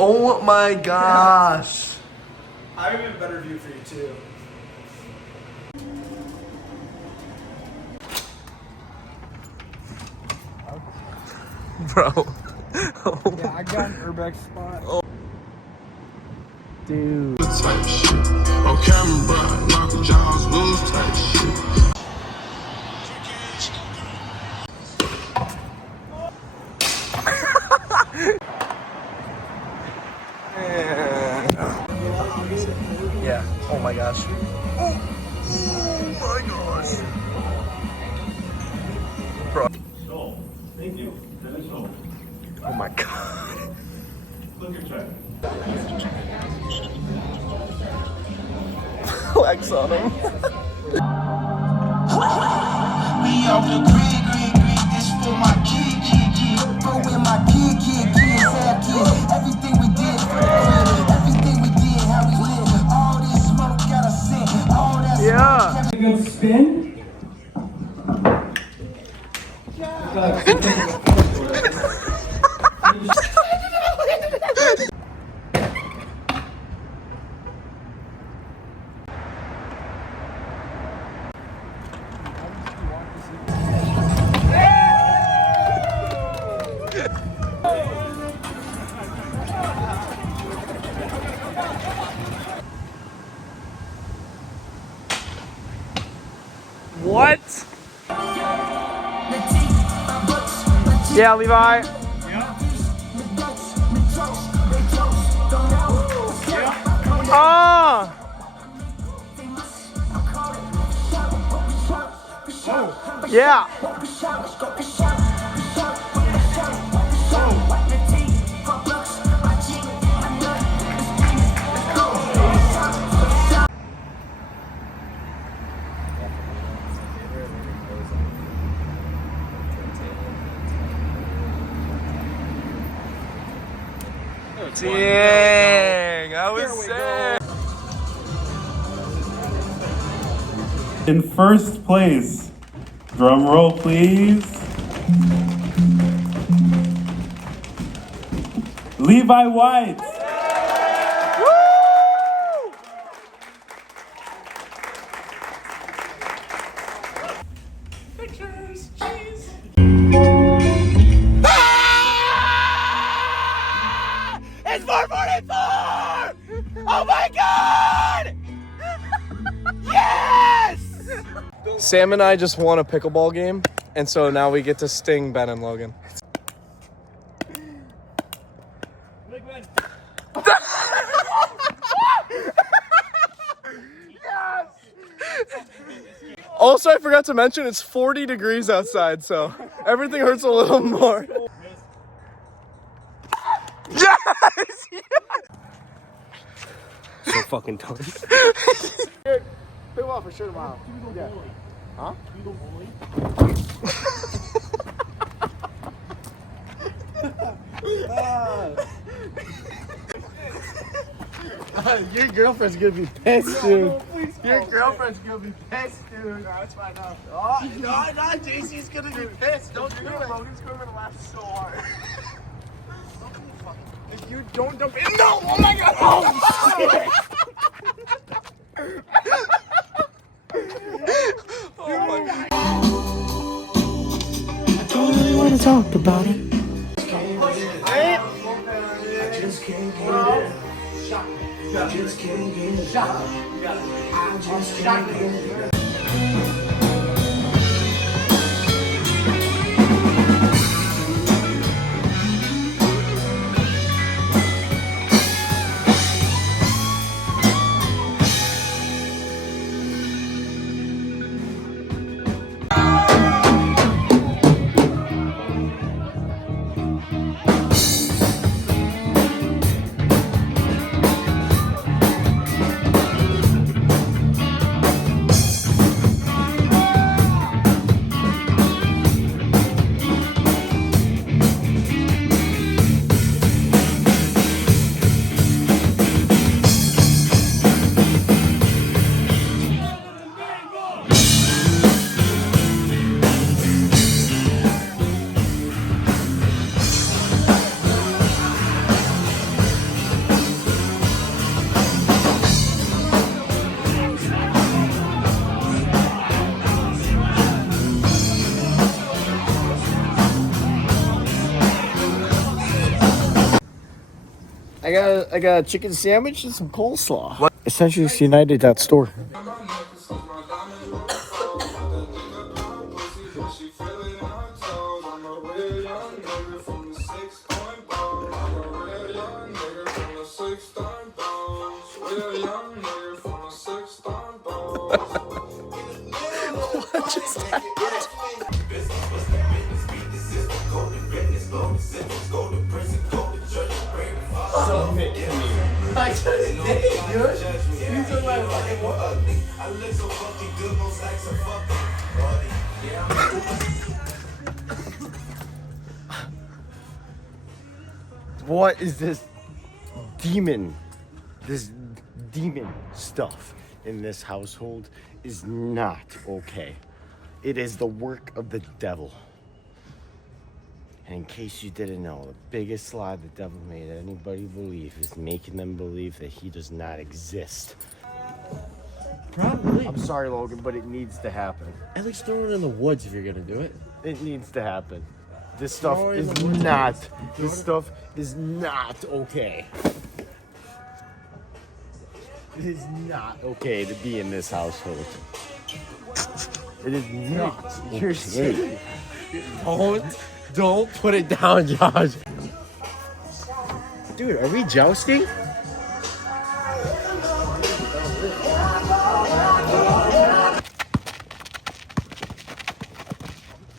Oh my gosh. I have a better view for you too. Bro. Yeah, I got an urbex spot. Oh. Dude. Type shit. On camera, knock jaws loose type shit. Yeah. Oh my gosh. Oh my gosh. Bro. Thank you. Finish home. Oh my god. Look your check. Wax on him. We off the grid, this for my kid. Go where my kid, have kids. Everything we did for the crib, everything we did, how we live. All this smoke got us sick, all that Yeah. A good spin. What? Yeah, Levi. Ah! Yeah. Dang, I was sick. In first place, drum roll please, Levi White. Pictures, jeez. It's 444! Oh my god! Yes! Sam and I just won a pickleball game, and so now we get to sting Ben and Logan. Also, I forgot to mention it's 40 degrees outside, so everything hurts a little more. Yes! So fucking done. Play well for sure tomorrow. Yeah. Huh? Your girlfriend's gonna be pissed, dude. Your girlfriend's gonna be pissed, dude. No, it's fine now. Oh, no, JC's gonna be pissed. Don't do it. Logan's gonna laugh so hard. If you don't dump it, no! Oh my god! Oh shit! Oh my god! I don't really want to talk about it. Hey! I just can't get it. I just can't get it. I just can't get it. I got a chicken sandwich and some coleslaw. What? Essentially United.store. What just happened? What is this demon? This demon stuff in this household is not okay. It is the work of the devil. And in case you didn't know, the biggest lie the devil made anybody believe is making them believe that he does not exist. Probably. I'm sorry, Logan, but it needs to happen. At least throw it in the woods if you're gonna do it. It needs to happen. This stuff is not. This stuff is not okay. It is not okay to be in this household. It is not. You're sick. Don't put it down, Josh. Dude, are we jousting?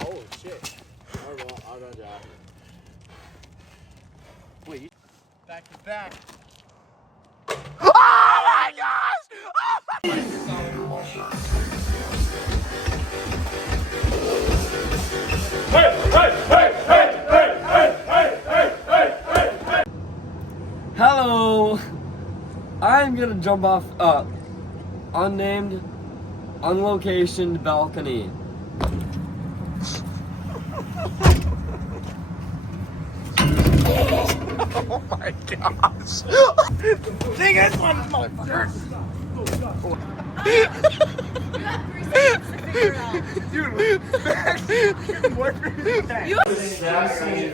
Oh shit. I'll go down. Wait. Back to back. Oh my gosh! Hello! I'm gonna jump off unnamed, unlocationed balcony. Oh my gosh. Dang it, motherfucker! Dude, what are you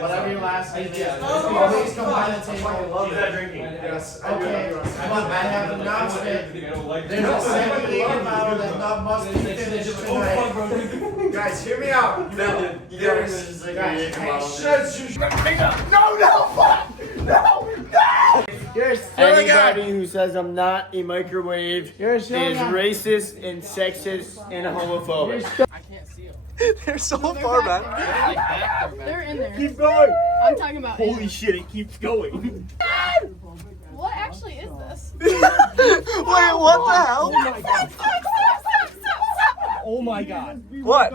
whatever your last name is. Please come by the table. He's not drinking. Yes. Okay. I have an announcement. There's a second league battle that not must be finished tonight. Guys, hear me out. No. There's guys. No, fuck! No! Anybody who says I'm not a microwave is racist and sexist and homophobic. I can't see them. They're so far back. They're in there. Keep going. I'm talking about. Holy shit, it keeps going. What actually is this? Wait, what the hell? Oh my god. What?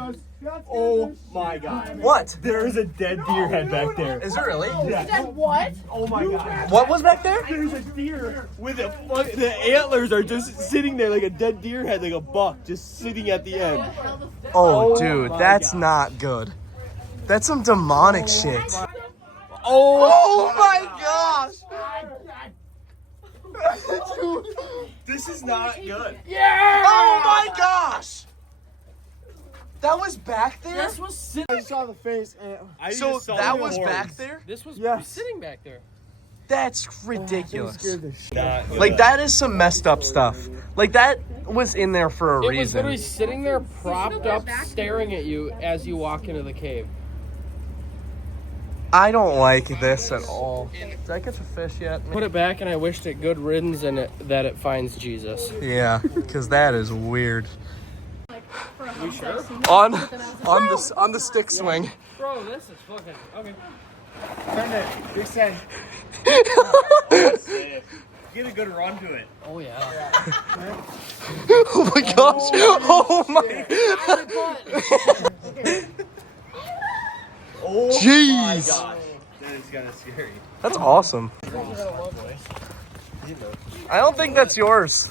Oh my god. What? There is a dead deer head back there. Is it really? What? Oh my god. What was back there? There's a deer with the antlers are just sitting there like a dead deer head, like a buck, just sitting at the end. Oh, dude, that's not good. That's some demonic shit. Oh my gosh. Dude, this is not good. Oh my gosh! That was back there? This was sitting. I saw the face and So that was back there? This was Yes. sitting back there. That's ridiculous. scared the shit. Like, that is some messed up stuff. Like, that was in there for a It was reason. literally sitting there, propped up, staring at you as you walk into the cave. I don't like this at all. Did I catch a fish yet? Put it back, and I wished it good riddance and that it finds Jesus. Yeah, because that is weird. For a home sex scene. On the stick swing. Bro, this is fucking okay. Turn it. Big Sam. Get a good run to it. Oh yeah. Oh my gosh! Oh my! Oh Jeez! god. That is kind of scary. That's awesome. I don't think that's yours.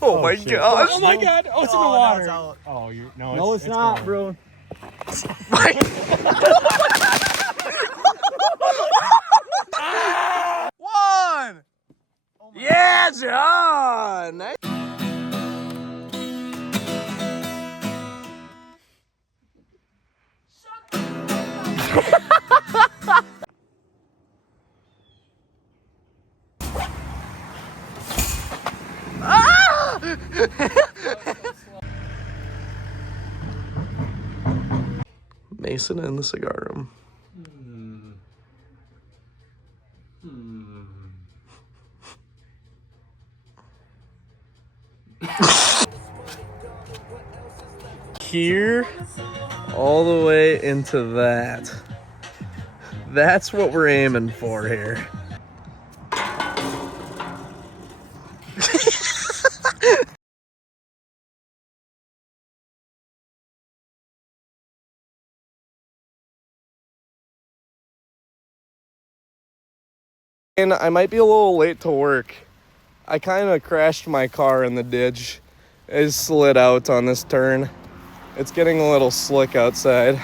Oh my gosh! Oh my god! Oh, it's in the water. Oh, you're No, it's not, bro. nice. Mason in the cigar room. Here, all the way into that. That's what we're aiming for here. And I might be a little late to work. I kind of crashed my car in the ditch. It slid out on this turn. It's getting a little slick outside.